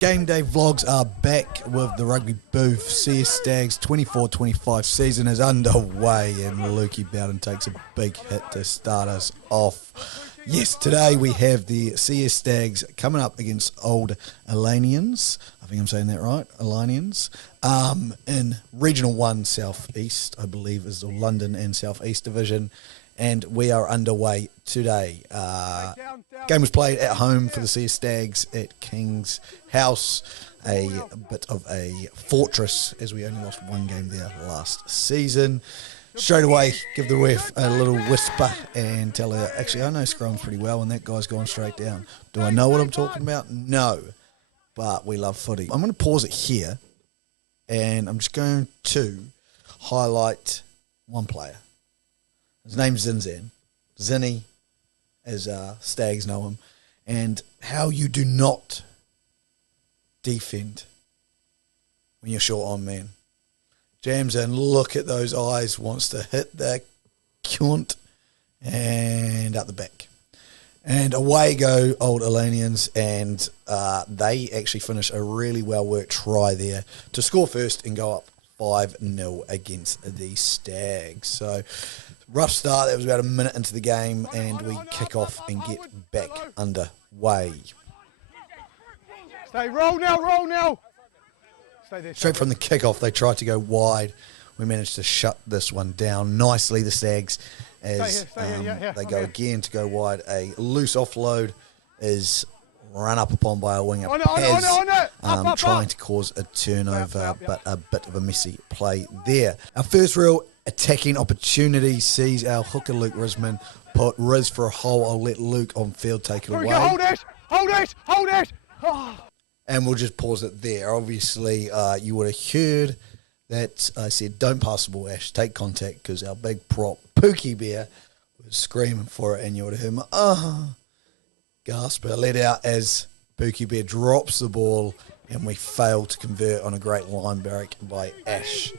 Game day vlogs are back with the Rugby Booth. CS Stags 24-25 season is underway and Lukey Bowden takes a big hit to start us off. Yes, today we have the CS Stags coming up against Old Elanians. I think I'm saying that right, Elanians. In Regional 1 South East, I believe is the London and South East Division. And we are underway today. Game was played at home for the CS Stags at King's House. A bit of a fortress as we only lost one game there last season. Straight away, give the ref a little whisper and tell her, actually, I know scrums pretty well and that guy's gone straight down. Do I know what I'm talking about? No. But we love footy. I'm going to pause it here and I'm just going to highlight one player. His name's Zinzan. Zinny, as Stags know him. And how you do not defend when you're short on man. Jams in, look at those eyes, wants to hit the cunt and out the back. And away go Old Elanians, and they actually finish a really well-worked try there to score first and go up 5-0 against the Stags. So, rough start. That was about a minute into the game, and we kick off and get back underway. Stay, roll now. Stay there. Straight from the kickoff, they tried to go wide. We managed to shut this one down nicely, the Stags, as stay here. they go again to go wide. A loose offload is run up upon by a winger, Paz, trying to cause a turnover, but a bit of a messy play there. Our first real attacking opportunity sees our hooker Luke Risman put Riz for a hole. I'll let Luke on field take it away. Hold it! Oh. And we'll just pause it there. Obviously, you would have heard that I said, don't pass the ball, Ash, take contact, because our big prop, Pookie Bear, was screaming for it, and you would have heard my, gasp, let out as Pookie Bear drops the ball, and we fail to convert on a great line break by Ash.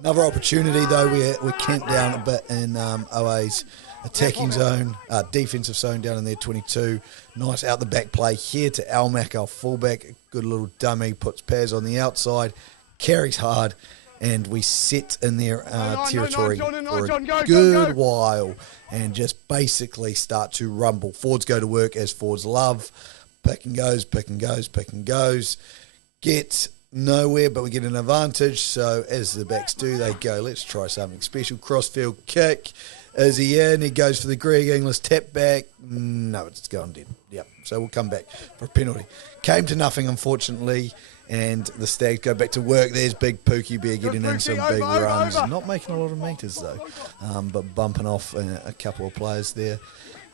Another opportunity, though, we camped down a bit in OA's attacking zone, defensive zone down in their 22. Nice out the back play here to Almac, our fullback. Good little dummy, puts Paz on the outside, carries hard, and we sit in their territory for a good while and just basically start to rumble. Forwards go to work as forwards love. Pick and goes. Get nowhere, but we get an advantage. So as the backs do, they go, let's try something special. Crossfield kick. Is he in? He goes for the Greg Inglis tap back. No, it's gone dead. Yep. So we'll come back for a penalty. Came to nothing, unfortunately, and the Stags go back to work. There's big Pookie Bear getting in some big runs. Not making a lot of meters, though, but bumping off a couple of players there.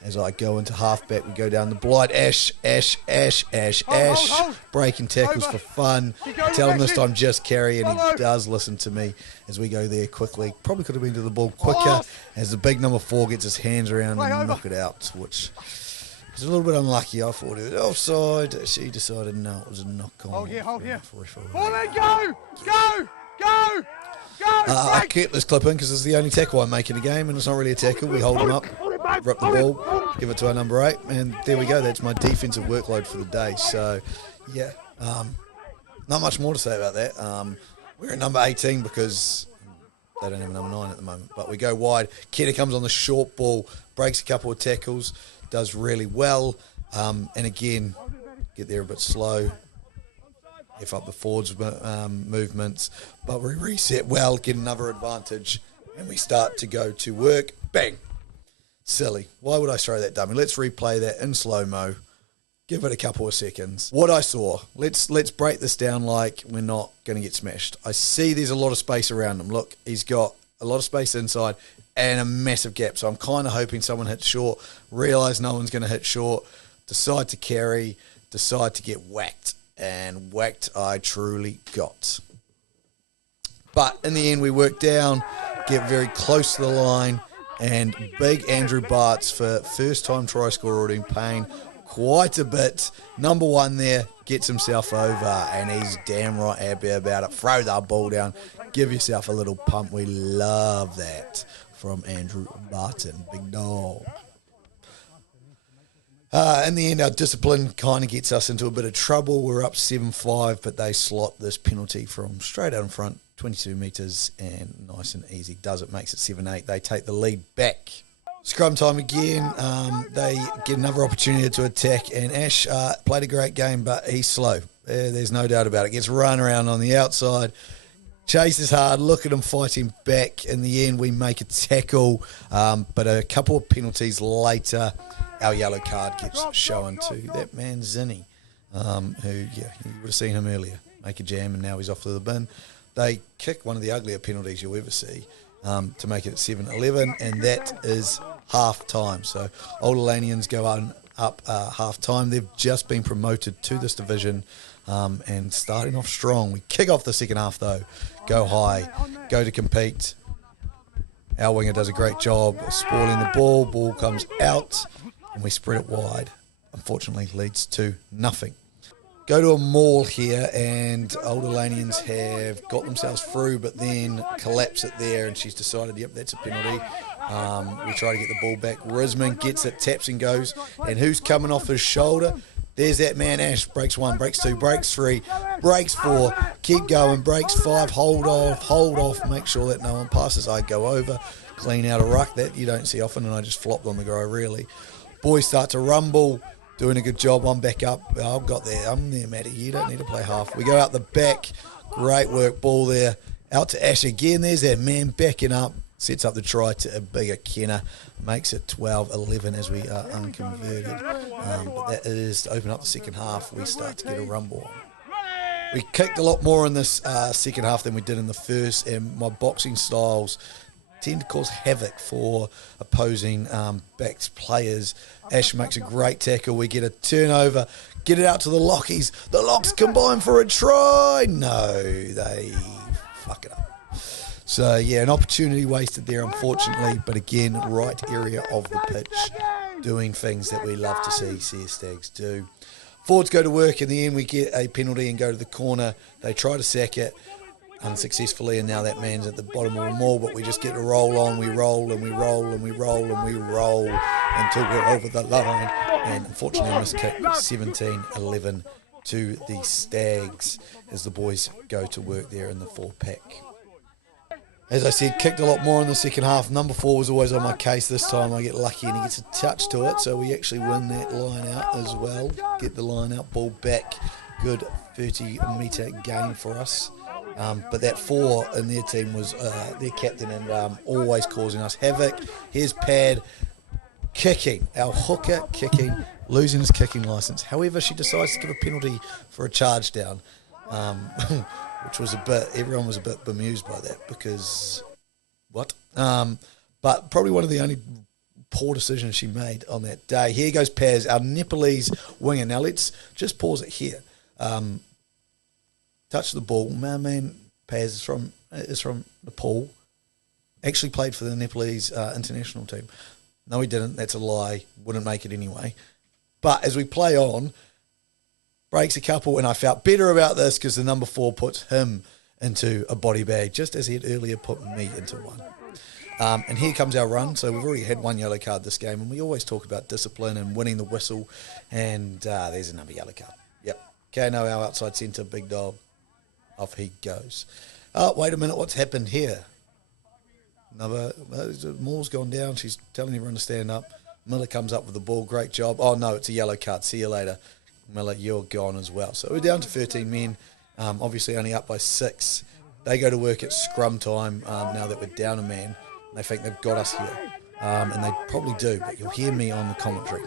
As I go into halfback, we go down the blind. Ash. Breaking tackles for fun. Tell him this time just carry, and he does listen to me as we go there quickly. Probably could have been to the ball quicker as the big number 4 gets his hands around and knock it out, which is a little bit unlucky. I thought it was offside. She decided no, it was a knock on. Hold here. Go! I kept this clip in because it's the only tackle I make in a game, and it's not really a tackle. We hold him up, rip the ball, give it to our number 8, and there we go. That's my defensive workload for the day. So, yeah, not much more to say about that. We're at number 18 because they don't have a number 9 at the moment. But we go wide. Keta comes on the short ball, breaks a couple of tackles, does really well. And again, get there a bit slow. F up the forwards movements, but we reset well, get another advantage, and we start to go to work. Bang! Silly. Why would I throw that dummy? Let's replay that in slow-mo. Give it a couple of seconds. What I saw, let's break this down like we're not going to get smashed. I see there's a lot of space around him. Look, he's got a lot of space inside and a massive gap, so I'm kind of hoping someone hits short, realise no one's going to hit short, decide to carry, decide to get whacked. And whacked I truly got. But in the end, we work down, get very close to the line, and big Andrew Bartz for first-time try scorer in pain quite a bit. Number 1 there, gets himself over, and he's damn right happy about it. Throw that ball down, give yourself a little pump. We love that from Andrew Barton, big dog. In the end, our discipline kind of gets us into a bit of trouble. We're up 7-5, but they slot this penalty from straight out in front, 22 metres, and nice and easy does it. Makes it 7-8. They take the lead back. Scrum time again. They get another opportunity to attack, and Ash played a great game, but he's slow. There's no doubt about it. Gets run around on the outside. Chases hard, look at him fighting back. In the end, we make a tackle, but a couple of penalties later, our yellow card gets shown to that man Zinni, who, you would have seen him earlier, make a jam, and now he's off to the bin. They kick one of the uglier penalties you'll ever see to make it 7-11, and that is half-time. So Old Alanians go up half-time. They've just been promoted to this division, and starting off strong. We kick off the second half, though, go high, go to compete. Our winger does a great job spoiling the ball. Ball comes out, and we spread it wide. Unfortunately, leads to nothing. Go to a maul here, and Old Alanians have got themselves through, but then collapse it there, and she's decided, yep, that's a penalty. We try to get the ball back. Risman gets it, taps and goes, and who's coming off his shoulder? There's that man Ash. Breaks 1, breaks 2, breaks 3, breaks 4, keep going, breaks 5, hold off, make sure that no one passes. I go over, clean out a ruck. That you don't see often, and I just flopped on the grow, really. Boys start to rumble, doing a good job. I'm back up. I've got there. I'm there, Matty. You don't need to play half. We go out the back. Great work, ball there. Out to Ash again. There's that man backing up. Sets up the try to a bigger Kenner. Makes it 12-11 as we are unconverted. But that is to open up the second half. We start to get a rumble on. We kicked a lot more in this second half than we did in the first, and my boxing styles tend to cause havoc for opposing backed players. Ash makes a great tackle. We get a turnover. Get it out to the Lockies. The Locks combine for a try. No, they fuck it up. So, yeah, an opportunity wasted there, unfortunately. But again, right area of the pitch, doing things that we love to see CS Stags do. Forwards go to work. In the end, we get a penalty and go to the corner. They try to sack it unsuccessfully, and now that man's at the bottom of the maul, but we just get to roll on. We roll and we roll and we roll and we roll until we're over the line. And unfortunately, I missed kick 17-11 to the Stags as the boys go to work there in the 4-pack. As I said, kicked a lot more in the second half. Number 4 was always on my case. This time I get lucky and he gets a touch to it, so we actually win that line out as well. Get the line out, ball back. Good 30-metre gain for us. But that 4 in their team was their captain and always causing us havoc. Here's Pad kicking, our hooker kicking, losing his kicking licence. However, she decides to give a penalty for a charge down, which was everyone was a bit bemused by that because, what? But probably one of the only poor decisions she made on that day. Here goes Paz, our Nepalese winger. Now let's just pause it here. Touch the ball. My man Paz is from Nepal. Actually played for the Nepalese international team. No, he didn't. That's a lie. Wouldn't make it anyway. But as we play on, breaks a couple, and I felt better about this because the number 4 puts him into a body bag, just as he had earlier put me into one. And here comes our run. So we've already had 1 yellow card this game, and we always talk about discipline and winning the whistle. And there's another yellow card. Yep. Kano, our outside centre, big dog. Off he goes. Oh, wait a minute. What's happened here? Moore's gone down. She's telling everyone to stand up. Miller comes up with the ball. Great job. Oh, no, it's a yellow card. See you later. Miller, you're gone as well. So we're down to 13 men. Obviously only up by 6. They go to work at scrum time now that we're down a man. They think they've got us here. And they probably do, but you'll hear me on the commentary.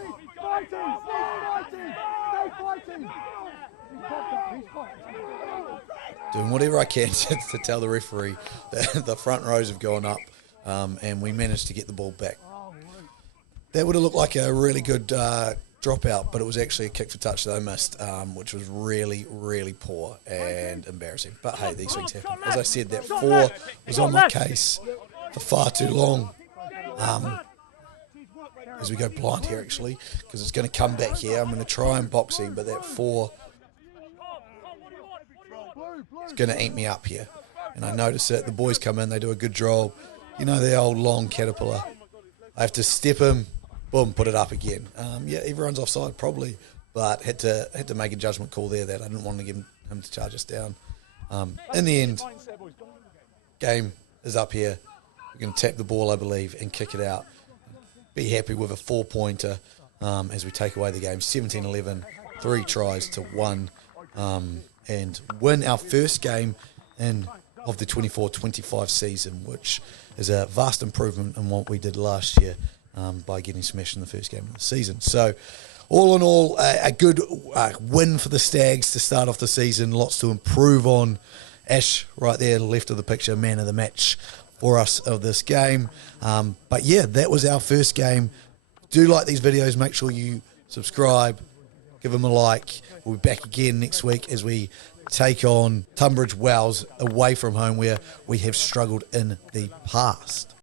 Doing whatever I can to tell the referee that the front rows have gone up and we managed to get the ball back. That would have looked like a really good dropout, but it was actually a kick for touch that I missed, which was really, really poor and embarrassing. But hey, these things happen. As I said, that 4 was on my case for far too long. As we go blind here, actually, because it's going to come back here. I'm going to try and boxing, but that 4 is going to eat me up here. And I notice it. The boys come in, they do a good job. You know, the old long caterpillar. I have to step him, boom, put it up again. Yeah, everyone's offside probably, but had to make a judgment call there that I didn't want to give him to charge us down. In the end, game is up here. We're going to tap the ball, I believe, and kick it out. Be happy with a 4-pointer as we take away the game. 17-11, 3 tries to 1, and win our first game of the 24-25 season, which is a vast improvement on what we did last year by getting smashed in the first game of the season. So, all in all, a good win for the Stags to start off the season. Lots to improve on. Ash, right there, left of the picture, man of the match for us of this game. But yeah, that was our first game. Do like these videos. Make sure you subscribe. Give them a like. We'll be back again next week as we take on Tunbridge Wells away from home, where we have struggled in the past.